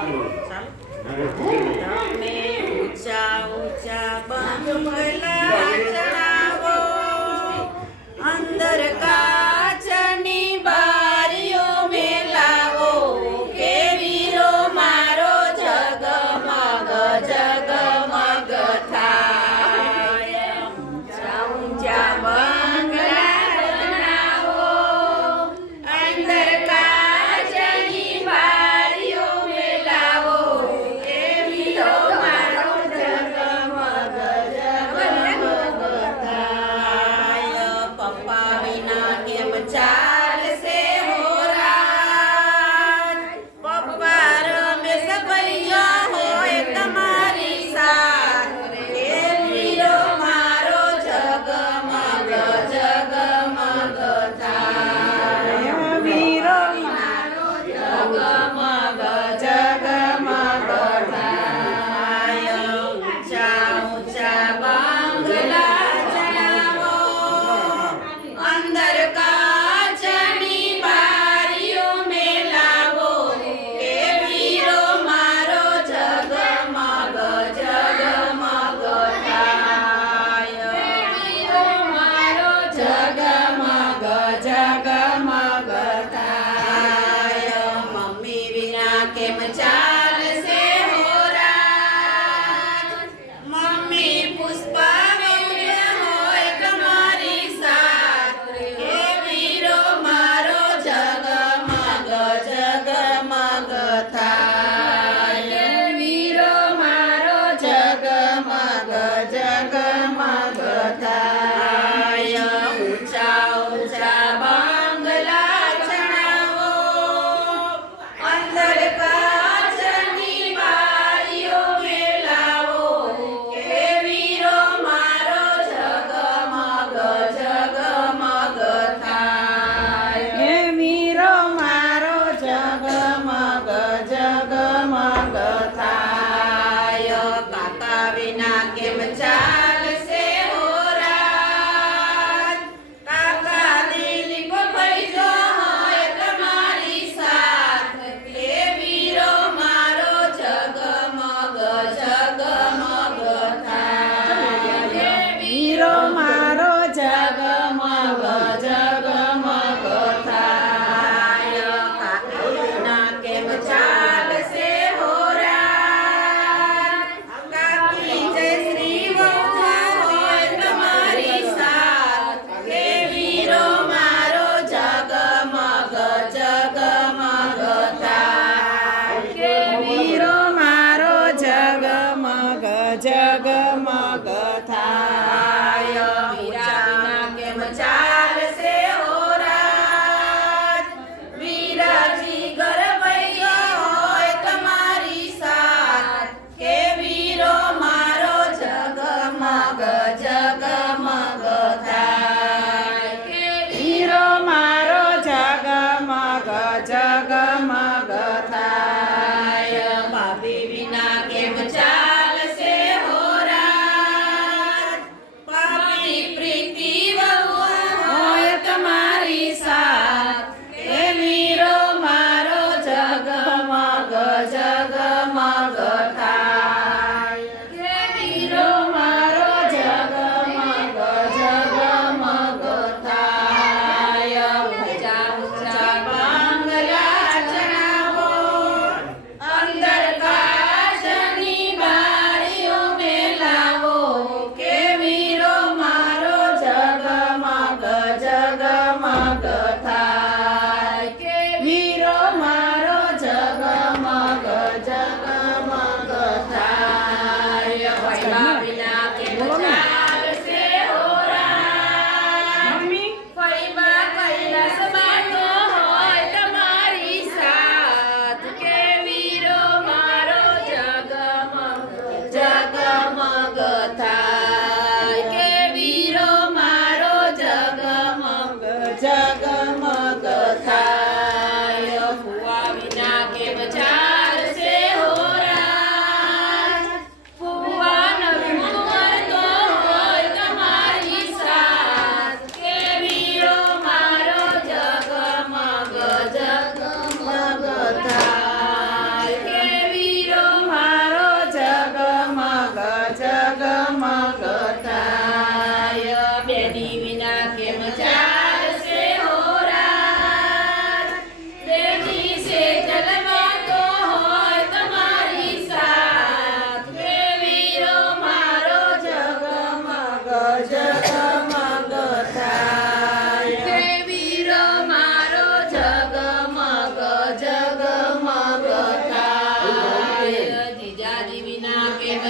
તમે ઊંચા ઊંચા બંગલા ચડાવો, અંદર કાચની બારીઓ મેલાવો, કે વીરો મારો જગમગ જગમગ થાય. ઊંચા ઊંચા બંગલા બનાવો, અંદર કાચની બારીઓ મેલાવો, કે વીરો મારો જગમગ જગમગ થાય. પપ્પા વિના કેમ ચાલશે હો રાત, પપ્પા રમેશ ભૈયા હોય તમારી સાથ, કે વીરો મારો જગમગ જગમગ થાય. વીરો મારો જગમગ જગમગ થાય. ઊંચા ઊંચા બંગલા ચડાવો, અંદર કાચની બારીઓ મેલાવો, કે વીરો મારો જગમગ જગમગ થાય. વીરો મારો જગમગ જગમગ થાય. મમ્મી વિના કેમ ચાલશે હો રાત, મમ્મી પુષ્પા હોય તમારી સાથ, કે વીરો મારો જગમગ જગમગ થાય. વીરો મારો જગમગ જગમગ થાય. ઊંચા ઊંચા બંગલા ચડાવો, અંદર કાચ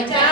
જા